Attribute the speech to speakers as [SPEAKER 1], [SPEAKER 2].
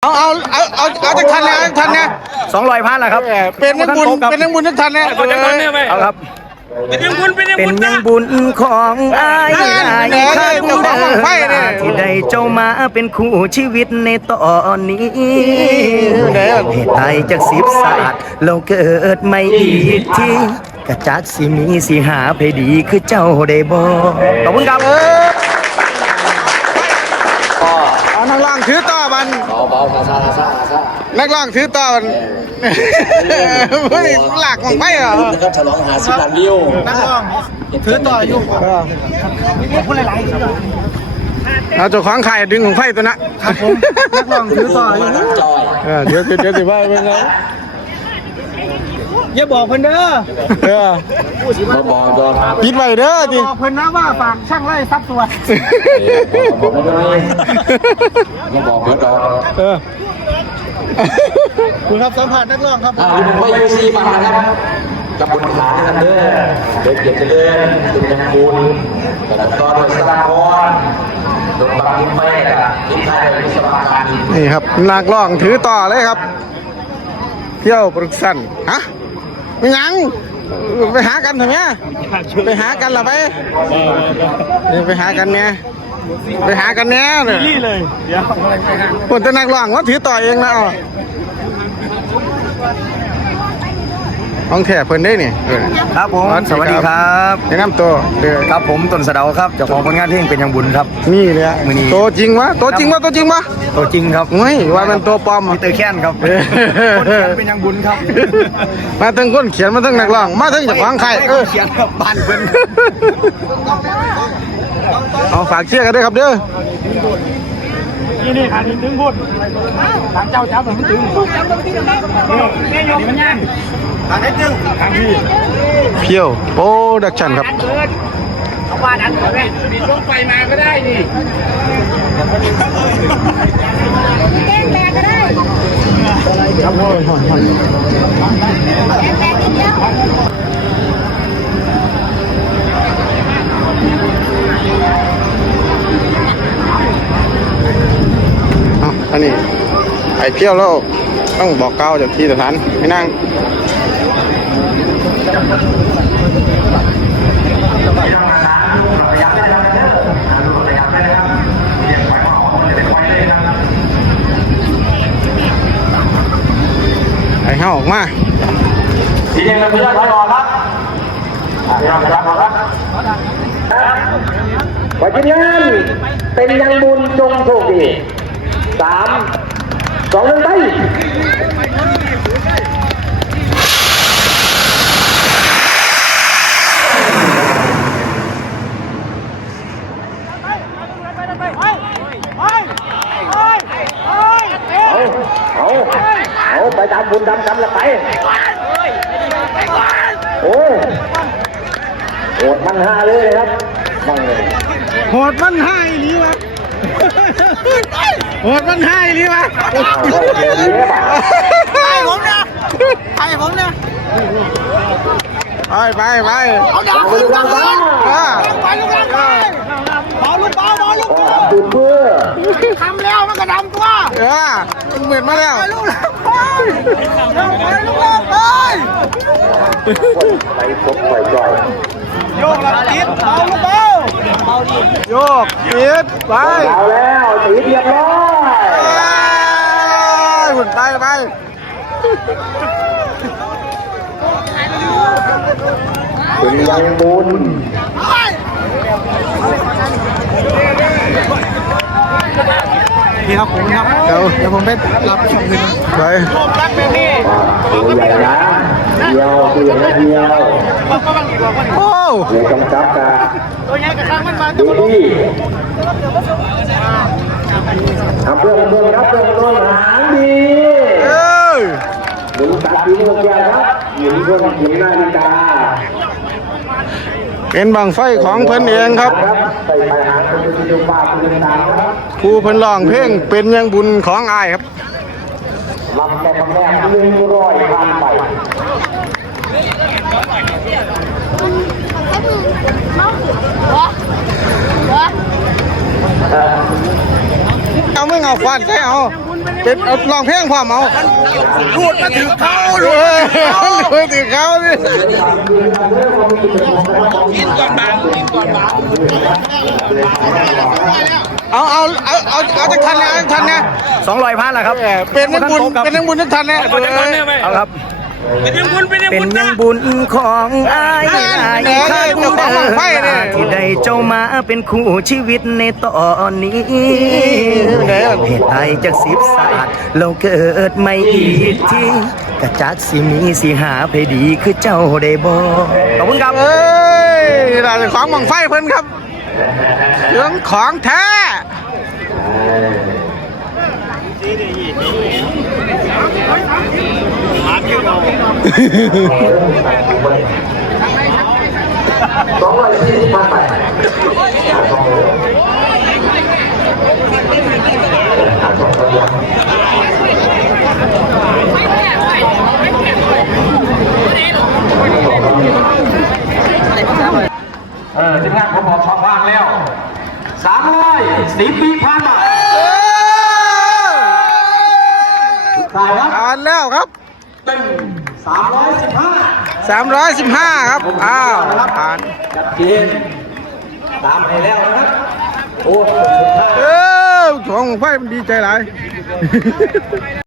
[SPEAKER 1] เอาจากทันเนี่ยทันเนี่ย
[SPEAKER 2] 200 พันแหละครับ
[SPEAKER 1] เป็นยังบุญจากทันเนี่ย
[SPEAKER 2] เอาครับ
[SPEAKER 3] เป็นยัง
[SPEAKER 2] บุญของอ้ายข้าบุญที่ได้เจ้ามาเป็นคู่ชีวิตในตอนนี้ให้ตายจาก10 ศาสตร์เราเกิดไม่อีกทีกระจักสิมีสิหาเพดีคือเจ้าได้บ่ขอบคุณครับ
[SPEAKER 1] เอานักล่างถือต่อบัน
[SPEAKER 3] เบาซา
[SPEAKER 1] นักล่างถือต่อบันเฮ้ยหลักของไปเหรอ
[SPEAKER 3] นะครับฉลอง50 ล้านวิว
[SPEAKER 1] นักล่างถือต่ออยู่พูดหลายๆเอาเจ้าของไข่ดึงของไฟตัวนะครับผมนักล่างถือต่ออยู่เดี๋ยวสิว่าเป็นไงอย่าบอกเพิ่นเด้อ
[SPEAKER 3] มาบอกจอ
[SPEAKER 1] คิดไว้เด้อจิ
[SPEAKER 4] บอกเพิ่นนะว่าฝากช่างไล่ซับตัว
[SPEAKER 3] บอกไม่ได้มาบอกเพื่อนเรา
[SPEAKER 1] คุณครับสัมผัสนักร้องครับ
[SPEAKER 3] ผมไปUC มานะครับกับบุญหากันเด้อเด็กเกียรติเจริญคุณยังบุญกับตอนโดยสร้างพรลงบางยิ้มไม่ละยิ้มไทยโดยวิศวกรรม
[SPEAKER 1] นี่ครับนักร้องถือต่อเลยครับเที่ยวปรึกษันฮะไม่ยังไปหากันทำไมไปหากันหรอไปหากันเนี่ยไปหากันเนี่ยเลยเดี๋ยวคนจะนักร้องว่าถือต่อเองนะต้องแถบเพิ่นได้นี่
[SPEAKER 2] ครับผมสวัสดีครับ
[SPEAKER 1] แนะนำตัว
[SPEAKER 2] ครับผมต้นสะเดาครับเจ้าของผลงานเพลงเป็นยังบุญครับ
[SPEAKER 1] นี่เลยโตจริงวะโตจริง
[SPEAKER 2] ตัวจริงครับ
[SPEAKER 1] ไม่ว่าเป็นตัวปลอม
[SPEAKER 2] มีเตอร์แค้นครับคนเขียนเป็นยังบุญครับ
[SPEAKER 1] มาทั้งคนเขียนมาทั้งนักร้องมาทั้งเจ้าของไข่
[SPEAKER 2] เขียนกับบ้านเพิ่น
[SPEAKER 1] เอาฝากเชียร์กันด้วยครับเด้อ
[SPEAKER 4] นี่ขาดถึงพูดทางเจ้าจับมันถึงแม่ยกมันย่างทางไหนจึงทางที่
[SPEAKER 1] เพียวโปรดักชั่นครับ
[SPEAKER 4] เอาว่าดันก่อนไหมมีช่วงไฟมาก็ได้นี่แก้แรงก็ได้
[SPEAKER 1] ครับโอ้ย
[SPEAKER 4] แรงนิดเดียว
[SPEAKER 1] อันนี้ไอ้เที่ยวแล้วต้องบอกเก้าจากที่สถานไม่นั่งไอ้เห่าออกมา
[SPEAKER 3] ทีเดียวเพื่อนถอยออกครับพี่น้องครับครับวันนี้เป็นยังบุญจงโชคดี3 2 1ไปเอาไปตามบุญดำละไปโอ้โหดมันห้าเลยครับนั่งเลย
[SPEAKER 1] โหดมันห้าอีหลีวะโหดมันห้าอีหลีวะ
[SPEAKER 4] ให้ผมนะ
[SPEAKER 1] ไป
[SPEAKER 4] เอาดาวขึ้นไปลูก
[SPEAKER 3] ดูเพื่อ
[SPEAKER 4] ทำแล้วมันก็ดำตัว
[SPEAKER 1] เหมือนมาแล้ว
[SPEAKER 4] ลูก
[SPEAKER 3] ไปตกไปจ่อย
[SPEAKER 4] โยกแล้วติดเบา
[SPEAKER 1] โยกติดไป
[SPEAKER 3] เอาแล้วติดเรียบร้อย
[SPEAKER 1] หุ่นไป
[SPEAKER 3] เป็นยังบุญ
[SPEAKER 1] นี่ครับผมครับเดี๋ยวผมไปรับชมหนึ่งไป
[SPEAKER 3] ตัวใหญ่นะเดียวตัวใหญ่เดียว
[SPEAKER 1] โอ้
[SPEAKER 3] เดี๋ยวกำจับกัน
[SPEAKER 4] ตัวใหญ่กระชังมันมา
[SPEAKER 3] ดูที่ทำเพื่อนครับเพื่อนหางดีหมุนตัดทีมือแก้วครับหมุนเพื่อนหมุนนาฬิกา
[SPEAKER 1] เป็นบังไฟของเพิ่นเองครับผู้เพิ่นร้องเพลงเป็นยังบุญของอ้ายครับ
[SPEAKER 3] ลำแต่แม่100 พันไป
[SPEAKER 1] เอาไม่เอาฟันใช่เอาเป็นลองเพลงความเมา
[SPEAKER 4] พูดมาถึงเขา
[SPEAKER 1] ดูสิเขาดิ
[SPEAKER 4] กินก่อนบางกินก่อนบาง
[SPEAKER 1] เอาจากทันนะทันนะ
[SPEAKER 2] 200พันแหละครับ
[SPEAKER 1] เป็นนักบุญเป็นนักบุญทุกทันนะ
[SPEAKER 2] เอาครับ
[SPEAKER 4] เป็นยังบุญเป็นยัง
[SPEAKER 2] เป็น
[SPEAKER 4] บุญ
[SPEAKER 2] ยั
[SPEAKER 4] นะ
[SPEAKER 2] งบุญของอายที่ได้เจ้ามาเป็นคู่ชีวิตในตอนนี้เหตุใดจาก10 ศาสตร์เราเกิดไม่อีกทีกระจักสิมีสิหาไปดีคือเจ้าได้บ่ขอบคุณครับ
[SPEAKER 1] เอ้ยเราจะของบังไฟเพิ่นครับเรื่องของแท้
[SPEAKER 3] 240,000 บาท ทีมงานผมบอกช่องว่างแล้ว310 ปีผ่านมาถ่ายครับ
[SPEAKER 1] ผ่านแล้วครับ
[SPEAKER 3] เป็น315
[SPEAKER 1] 315ครับอ้าวผ่าน
[SPEAKER 3] จัดเกณฑ์ตามไปแล้วนะครับ โอ้
[SPEAKER 1] ของบังไฟมันดีใจหลาย